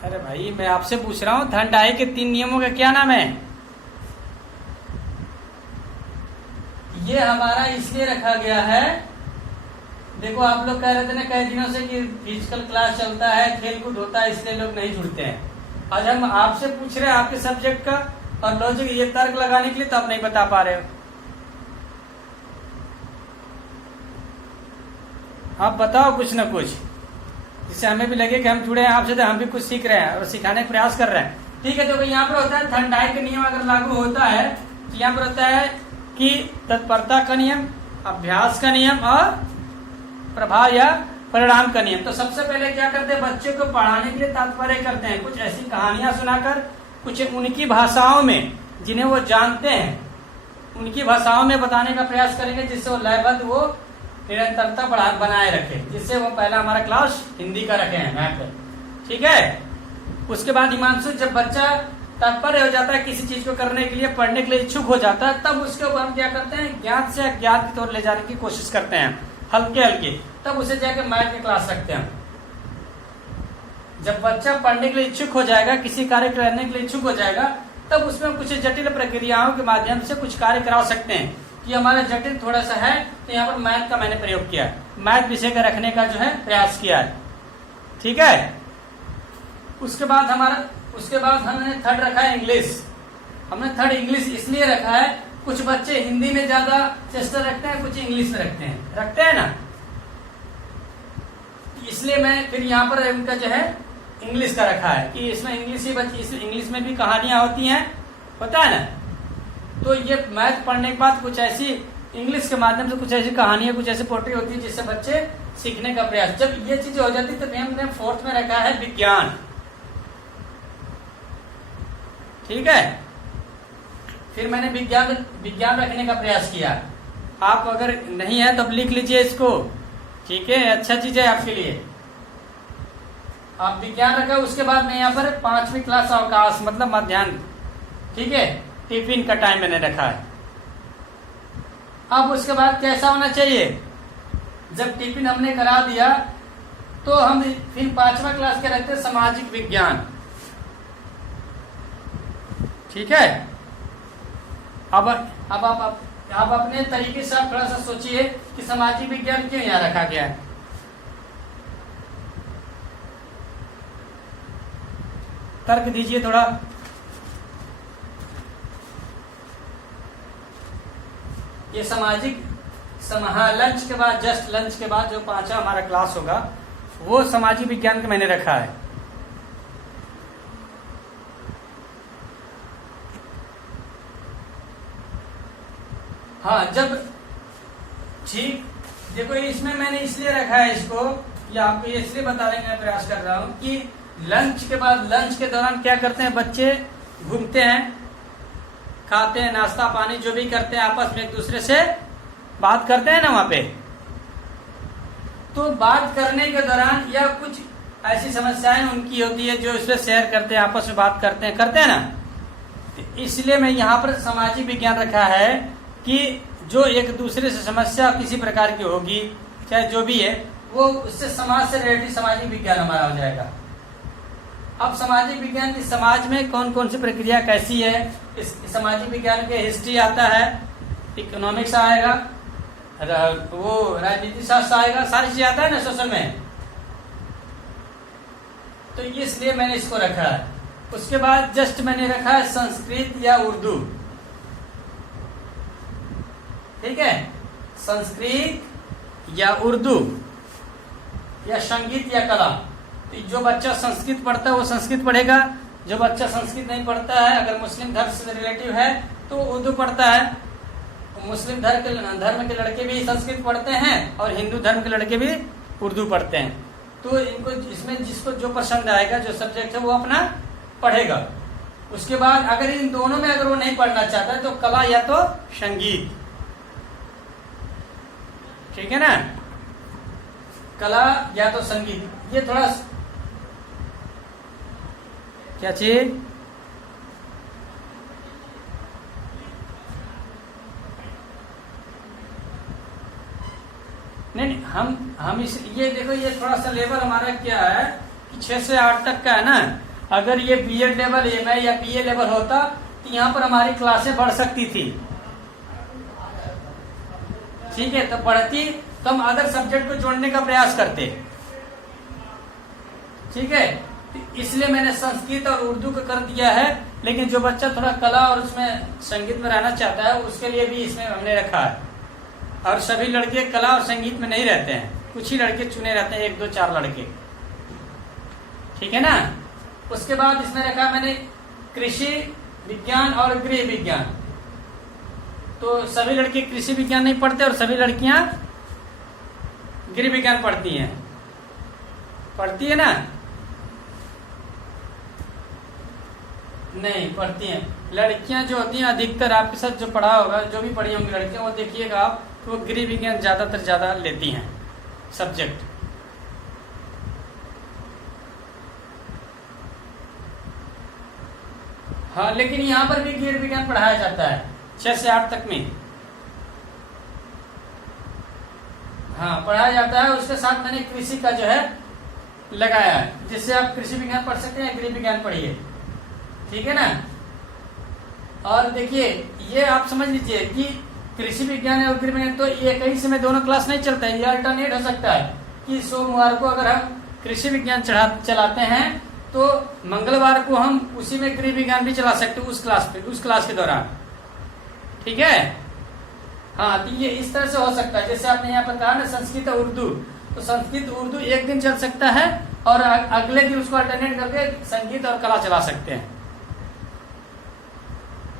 अरे भाई मैं आपसे पूछ रहा हूँ थर्मोडायनामिक्स के 3 नियमों का क्या नाम है? ये हमारा इसलिए रखा गया है, देखो आप लोग कह रहे थे ना कई दिनों से कि फिजिकल क्लास चलता है, खेल कूद होता है, इसलिए लोग नहीं जुड़ते हैं। आज हम आपसे पूछ रहे हैं आपके सब्जेक्ट का, और लॉजिक ये तर्क लगाने के लिए तो आप नहीं बता पा रहे हो। आप बताओ कुछ ना कुछ, जिससे हमें भी लगे कि हम जुड़े हैं आपसे, तो हम भी कुछ सीख रहे हैं और सिखाने का प्रयास कर रहे हैं। ठीक है, तो यहाँ पर होता है थर्मोडायनामिक्स का नियम अगर लागू होता है तो यहाँ पर होता है कि तत्परता का नियम, अभ्यास का नियम और प्रभाव या परिणाम का नियम। तो सबसे पहले क्या करते हैं, बच्चों को पढ़ाने के लिए तात्पर्य करते हैं, कुछ ऐसी कहानियां सुनाकर, कुछ उनकी भाषाओं में जिन्हें वो जानते हैं उनकी भाषाओं में बताने का प्रयास करेंगे, जिससे वो लयबद्ध वो निरंतरता बनाए रखे। जिससे वो पहला हमारा क्लास हिंदी का रखे हैं मैथ पे, ठीक है। उसके बाद हिमांशु, जब बच्चा तत्पर हो जाता है किसी चीज को करने के लिए, पढ़ने के लिए इच्छुक हो जाता है, तब उसके ऊपर हम क्या करते हैं, ज्ञात से अज्ञात की ओर ले जाने की कोशिश करते हैं, हल्के हल्के, तब उसे जाके मैथ की क्लास रखते हैं। जब बच्चा पढ़ने के लिए इच्छुक हो जाएगा, किसी कार्य करने के लिए इच्छुक हो जाएगा, तब उसमें कुछ जटिल प्रक्रियाओं के माध्यम से कुछ कार्य करा सकते हैं कि हमारा जटिल थोड़ा सा है, तो यहाँ पर मैथ का मैंने प्रयोग किया है, मैथ विषय का रखने का जो है प्रयास किया है, ठीक है। उसके बाद हमने थर्ड रखा है इंग्लिश। हमने थर्ड इंग्लिश इसलिए रखा है, कुछ बच्चे हिंदी में ज्यादा चेष्टा रखते हैं, कुछ इंग्लिश में रखते हैं ना, इसलिए मैं फिर यहाँ पर उनका जो है इंग्लिश का रखा है कि इसमें इंग्लिश में भी कहानियां होती हैं, होता है ना। तो ये मैथ पढ़ने के बाद कुछ ऐसी इंग्लिश के माध्यम से कुछ ऐसी कहानियां, कुछ ऐसी पोट्री होती है जिससे बच्चे सीखने का प्रयास, जब ये चीजें हो जाती तो हमने फोर्थ में रखा है विज्ञान, ठीक है। फिर मैंने विज्ञान रखने का प्रयास किया। आप अगर नहीं है तो लिख लीजिए इसको, ठीक है, अच्छा चीज है आपके लिए। आप विज्ञान रखा, उसके बाद में यहाँ पर 5वीं क्लास अवकाश मतलब मध्याह्न, ठीक है, टिफिन का टाइम मैंने रखा है। अब उसके बाद कैसा होना चाहिए, जब टिफिन हमने करा दिया तो हम फिर 5वां क्लास क्या रखते हैं, सामाजिक विज्ञान, ठीक है। अब आप अपने तरीके से आप थोड़ा सा सोचिए कि सामाजिक विज्ञान क्यों यहाँ रखा गया है। तर्क दीजिए थोड़ा। ये सामाजिक लंच के बाद, जस्ट लंच के बाद जो 5वां हमारा क्लास होगा वो सामाजिक विज्ञान का मैंने रखा है। हाँ, जब ठीक, देखो इसमें मैंने इसलिए रखा है इसको, या आपको इसलिए बताने का प्रयास कर रहा हूँ कि लंच के बाद, लंच के दौरान क्या करते हैं बच्चे, घूमते हैं, खाते हैं, नाश्ता पानी जो भी करते हैं, आपस में एक दूसरे से बात करते हैं ना वहां पे। तो बात करने के दौरान या कुछ ऐसी समस्याएं उनकी होती है जो इसमें शेयर करते हैं, आपस में बात करते हैं ना। तो इसलिए मैं यहाँ पर सामाजिक विज्ञान रखा है कि जो एक दूसरे से समस्या किसी प्रकार की होगी, चाहे जो भी है, वो उससे समाज से रिलेटेड सामाजिक विज्ञान हमारा हो जाएगा। अब सामाजिक विज्ञान की समाज में कौन कौन सी प्रक्रिया कैसी है, इस सामाजिक विज्ञान के हिस्ट्री आता है, इकोनॉमिक्स आएगा, वो राजनीति शास्त्र आएगा, सारी चीज आता है ना सोशल में। तो इसलिए मैंने इसको रखा है। उसके बाद जस्ट मैंने रखा है संस्कृत या उर्दू, ठीक है, संस्कृत या उर्दू या संगीत या कला। तो जो बच्चा संस्कृत पढ़ता है वो संस्कृत पढ़ेगा, जो बच्चा संस्कृत नहीं पढ़ता है, अगर मुस्लिम धर्म से रिलेटिव है तो उर्दू पढ़ता है। मुस्लिम धर्म के लड़के भी संस्कृत पढ़ते हैं और हिंदू धर्म के लड़के भी उर्दू पढ़ते हैं। तो इनको इसमें जिसको जो पसंद आएगा, जो सब्जेक्ट है वो अपना पढ़ेगा। उसके बाद अगर इन दोनों में अगर वो नहीं पढ़ना चाहता है तो कला या तो संगीत, ठीक है ना, कला या तो संगीत। ये थोड़ा क्या चीज, नहीं हम इस ये देखो, ये थोड़ा सा लेवल हमारा क्या है कि 6 से 8 तक का है ना, अगर ये बीएड लेवल एमए या बीए लेवल होता तो यहाँ पर हमारी क्लासें बढ़ सकती थी। ठीक है, तो बढ़ती तो हम अदर सब्जेक्ट को जोड़ने का प्रयास करते। ठीक है, तो इसलिए मैंने संस्कृत और उर्दू को कर दिया है, लेकिन जो बच्चा थोड़ा कला और उसमें संगीत में रहना चाहता है उसके लिए भी इसमें हमने रखा है। और सभी लड़के कला और संगीत में नहीं रहते हैं, कुछ ही लड़के चुने रहते हैं, 1 2 4 लड़के। ठीक है ना। उसके बाद इसमें रखा मैंने कृषि विज्ञान और गृह विज्ञान। तो सभी लड़के कृषि विज्ञान नहीं पढ़ते और सभी लड़कियां गृह विज्ञान पढ़ती हैं। पढ़ती है ना? नहीं पढ़ती हैं। लड़कियां जो होती हैं अधिकतर आपके साथ जो पढ़ा होगा, जो भी पढ़ी होंगी लड़कियां, वो देखिएगा आप तो वो गृह विज्ञान ज्यादातर ज्यादा लेती हैं सब्जेक्ट। हाँ, लेकिन यहाँ पर भी गृह विज्ञान पढ़ाया जाता है 6 से 8 तक में। हाँ, पढ़ाया जाता है। उसके साथ मैंने कृषि का जो है लगाया है, जिससे आप कृषि विज्ञान पढ़ सकते हैं, गृह विज्ञान पढ़िए। ठीक है ना। और देखिए ये आप समझ लीजिए कि कृषि विज्ञान और गृह विज्ञान तो ये कहीं समय दोनों क्लास नहीं चलता है, ये अल्टरनेट हो सकता है कि सोमवार को अगर हम कृषि विज्ञान चलाते हैं तो मंगलवार को हम उसी में गृह विज्ञान भी चला सकते हैं उस क्लास के दौरान। ठीक है। हाँ, तो ये इस तरह से हो सकता है। जैसे आपने यहाँ पर कहा ना संस्कृत और उर्दू, तो संस्कृत उर्दू एक दिन चल सकता है और अगले दिन उसको अल्टरनेट करके संगीत और कला चला सकते हैं।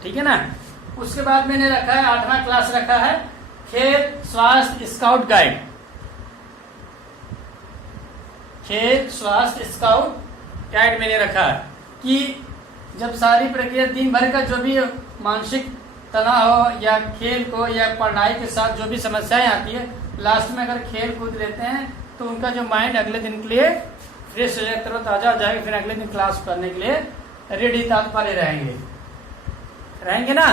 ठीक है ना। उसके बाद मैंने रखा है 8वां क्लास रखा है खेल स्वास्थ्य स्काउट गाइड। खेल स्वास्थ्य स्काउट गाइड मैंने रखा है कि जब सारी प्रक्रिया दिन भर का जो भी मानसिक तनाव हो या खेल को या पढ़ाई के साथ जो भी समस्याएं आती है, लास्ट में अगर खेल कूद लेते हैं तो उनका जो माइंड अगले दिन के लिए फ्रेश हो जाएगा, तरोताजा हो जाएगा, फिर अगले दिन क्लास करने के लिए रेडी तात्पर्य रहेंगे ना।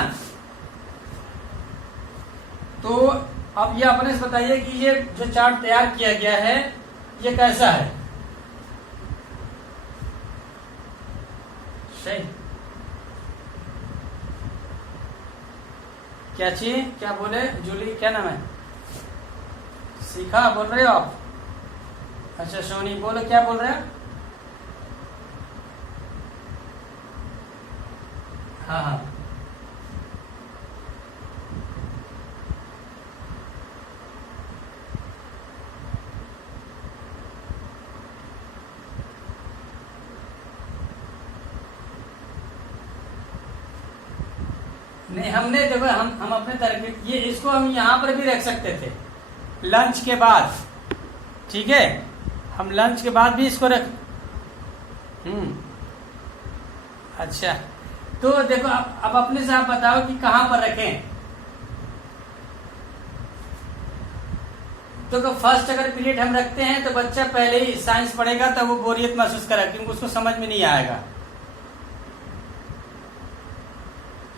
तो अब ये अपने से बताइए कि ये जो चार्ट तैयार किया गया है ये कैसा है? सही। क्या चाहिए? क्या बोले जूली? क्या नाम है? सीखा बोल रहे हो आप? अच्छा सोनी बोलो, क्या बोल रहे हो? हाँ हाँ, नहीं हमने देखो हम अपने तरह ये इसको हम यहाँ पर भी रख सकते थे लंच के बाद। ठीक है, हम लंच के बाद भी इसको रख। अच्छा, तो देखो अब अपने से आप बताओ कि कहाँ पर रखें। तो फर्स्ट अगर पीरियड हम रखते हैं तो बच्चा पहले ही साइंस पढ़ेगा तो वो बोरियत महसूस करेगा क्योंकि उसको समझ में नहीं आएगा।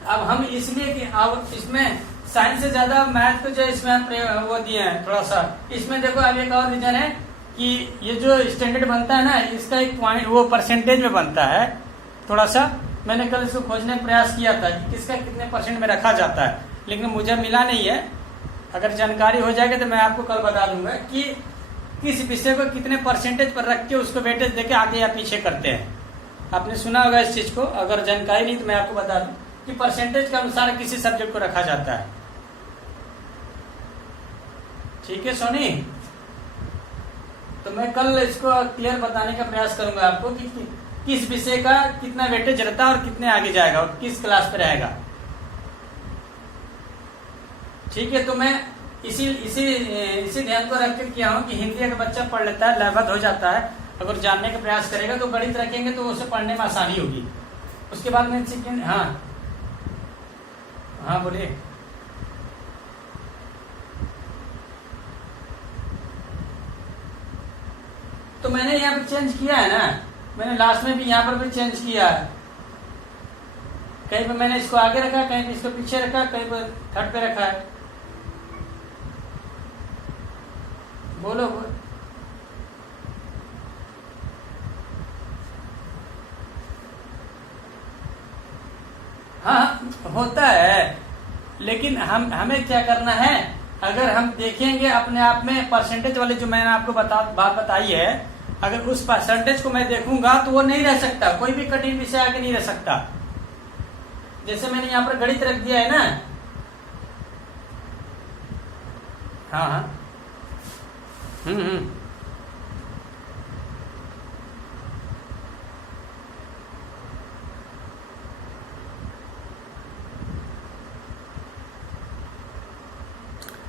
अब हम इसलिए कि अब इसमें साइंस से ज्यादा मैथ को जो इसमें हम वो दिए हैं थोड़ा सा। इसमें देखो अब एक और रीजन है कि ये जो स्टैंडर्ड बनता है ना, इसका एक पॉइंट वो परसेंटेज में बनता है। थोड़ा सा मैंने कल इसको खोजने का प्रयास किया था कि किसका कितने % में रखा जाता है, लेकिन मुझे मिला नहीं है। अगर जानकारी हो जाएगा तो मैं आपको कल बता दूंगा कि किस विषय को कितने % पर रख के उसको वेटेज देके आगे या पीछे करते हैं। आपने सुना होगा इस चीज को, अगर जानकारी नहीं तो मैं आपको बता दूं कि परसेंटेज के अनुसार किसी सब्जेक्ट को रखा जाता है। ठीक है सोनी, तो मैं कल इसको क्लियर बताने का प्रयास करूंगा आपको कि किस विषय का कितना वेटेज रहता है और कितने आगे जाएगा और किस क्लास पे रहेगा। ठीक है, तो मैं इसी ध्यान को रख कर किया हूँ कि हिंदी अगर बच्चा पढ़ लेता है, लयबद्ध हो जाता है, अगर जानने का प्रयास करेगा तो गणित रखेंगे तो उसे पढ़ने में आसानी होगी। उसके बाद में सेकेंड, हाँ बोलिए। तो मैंने यहाँ पर चेंज किया है ना, मैंने लास्ट में भी यहाँ पर भी चेंज किया है। कहीं पर मैंने इसको आगे रखा, कहीं पर इसको पीछे रखा, कहीं पर थर्ड पे रखा है। बोलो, हाँ होता है, लेकिन हमें क्या करना है, अगर हम देखेंगे अपने आप में परसेंटेज वाले जो मैंने आपको बात बताई है, अगर उस परसेंटेज को मैं देखूंगा तो वो नहीं रह सकता, कोई भी कठिन विषय आगे नहीं रह सकता। जैसे मैंने यहाँ पर गणित रख दिया है ना, हाँ हाँ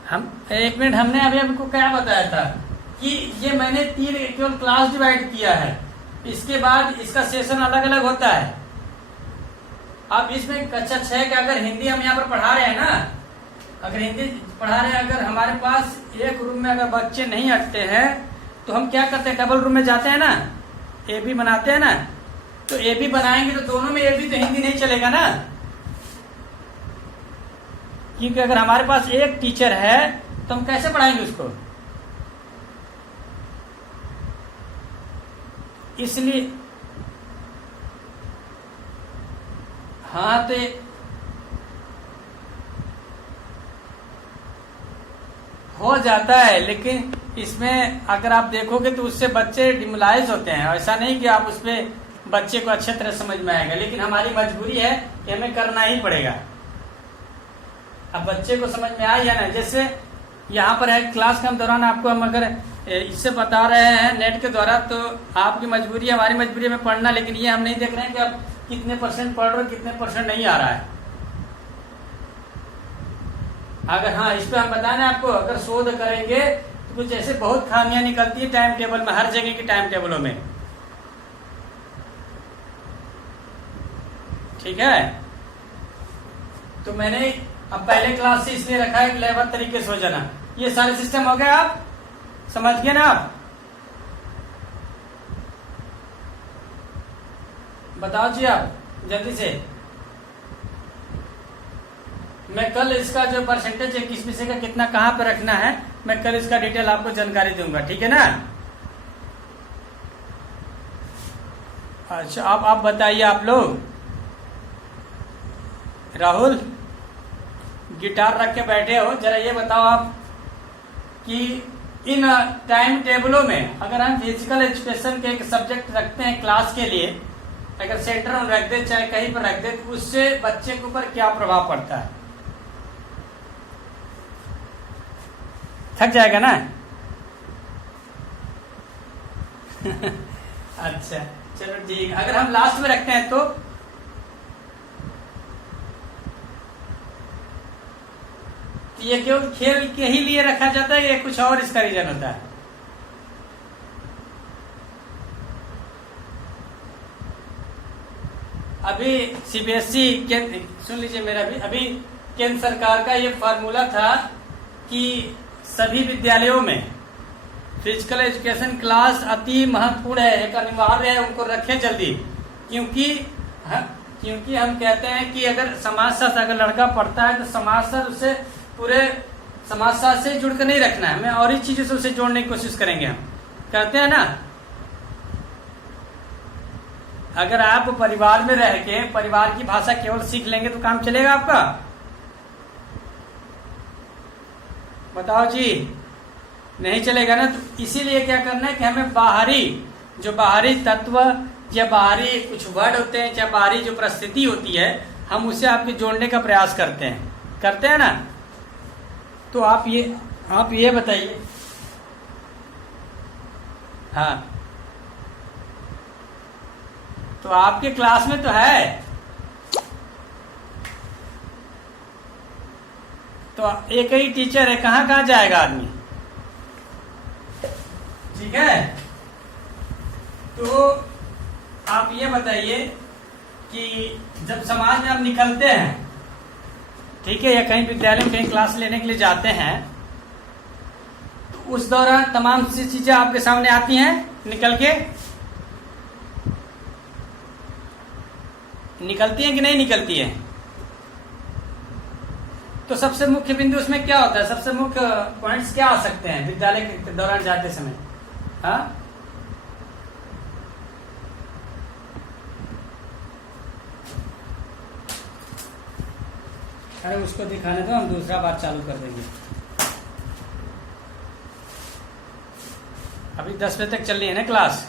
हम एक मिनट, हमने अभी आपको क्या बताया था कि ये मैंने 3 केवल क्लास डिवाइड किया है, इसके बाद इसका सेशन अलग अलग होता है। अब इसमें कक्षा 6 का अगर हिंदी हम यहाँ पर पढ़ा रहे हैं ना, अगर हिंदी पढ़ा रहे हैं, अगर हमारे पास एक रूम में अगर बच्चे नहीं अटते हैं तो हम क्या करते हैं, डबल रूम में जाते हैं ना, ए बी बनाते हैं ना, तो ए बी बनाएंगे तो दोनों में ए बी, तो हिंदी नहीं चलेगा ना, क्योंकि अगर हमारे पास एक टीचर है तो हम कैसे पढ़ाएंगे उसको। इसलिए हाँ, तो हो जाता है, लेकिन इसमें अगर आप देखोगे तो उससे बच्चे डिमोलाइज होते हैं। ऐसा नहीं कि आप उसपे बच्चे को अच्छे तरह समझ में आएगा, लेकिन हमारी मजबूरी है कि हमें करना ही पड़ेगा। अब बच्चे को समझ में आ या ना, जैसे यहाँ पर है क्लास के दौरान आपको हम अगर इससे बता रहे हैं नेट के द्वारा, तो आपकी मजबूरी है, हमारी मजबूरी में पढ़ना, लेकिन ये हम नहीं देख रहे हैं कि आप कितने परसेंट पढ़ रहे हो, कितने परसेंट नहीं आ रहा है। अगर हाँ, इस पे हम बताना आपको, अगर शोध करेंगे तो कुछ ऐसे बहुत खामियां निकलती है टाइम टेबल में, हर जगह की टाइम टेबलों में। ठीक है, तो मैंने अब पहले क्लास से इसलिए रखा है कि लेबर तरीके से हो जाना। ये सारे सिस्टम हो गए, आप समझ गए ना। आप बताओ जी, आप जल्दी से। मैं कल इसका जो परसेंटेज है किस विषय का कितना कहाँ पे रखना है, मैं कल इसका डिटेल आपको जानकारी दूंगा, ठीक है ना। अच्छा, अब आप बताइए, आप लोग, राहुल गिटार रख के बैठे हो, जरा ये बताओ आप कि इन टाइम टेबलों में अगर हम फिजिकल एजुकेशन के एक सब्जेक्ट रखते हैं क्लास के लिए, अगर सेंटर में रख दे चाहे कहीं पर रख दे, तो उससे बच्चे के ऊपर क्या प्रभाव पड़ता है। थक जाएगा ना। अच्छा चलो ठीक, अगर हम लास्ट में रखते हैं तो ये केवल खेल के ही लिए रखा जाता है या कुछ और इसका रीजन होता है। अभी सीबीएसई सुन लीजिए मेरा भी, अभी केंद्र सरकार का ये फार्मूला था कि सभी विद्यालयों में फिजिकल एजुकेशन क्लास अति महत्वपूर्ण है, एक अनिवार्य है, उनको रखें जल्दी, क्योंकि हम कहते हैं कि अगर समाजशास्त्र अगर लड़का पढ़ता है तो समाजशास्त्र उसे पूरे समाजशास्त्र से जुड़ कर नहीं रखना है, हमें और ही चीजों से उसे जोड़ने की कोशिश करेंगे, हम कहते हैं ना। अगर आप परिवार में रह के परिवार की भाषा केवल सीख लेंगे तो काम चलेगा आपका, बताओ जी, नहीं चलेगा ना। तो इसीलिए क्या करना है कि हमें बाहरी तत्व या बाहरी कुछ वर्ड होते हैं या बाहरी जो परिस्थिति होती है, हम उसे आपके जोड़ने का प्रयास करते हैं ना। तो आप ये बताइए, हाँ, तो आपके क्लास में तो है, तो एक ही टीचर है, कहाँ कहाँ जाएगा आदमी, ठीक है। तो आप ये बताइए कि जब समाज में आप निकलते हैं, ठीक है, या कहीं विद्यालय में कहीं क्लास लेने के लिए जाते हैं, तो उस दौरान तमाम सी चीजें आपके सामने आती हैं, निकलती हैं कि नहीं निकलती है। तो सबसे मुख्य बिंदु उसमें क्या होता है, सबसे मुख्य पॉइंट्स क्या आ सकते हैं विद्यालय के दौरान जाते समय, हाँ, अरे उसको दिखाने दो, हम दूसरा बार चालू कर देंगे। अभी 10 बजे तक चल रही है ना क्लास।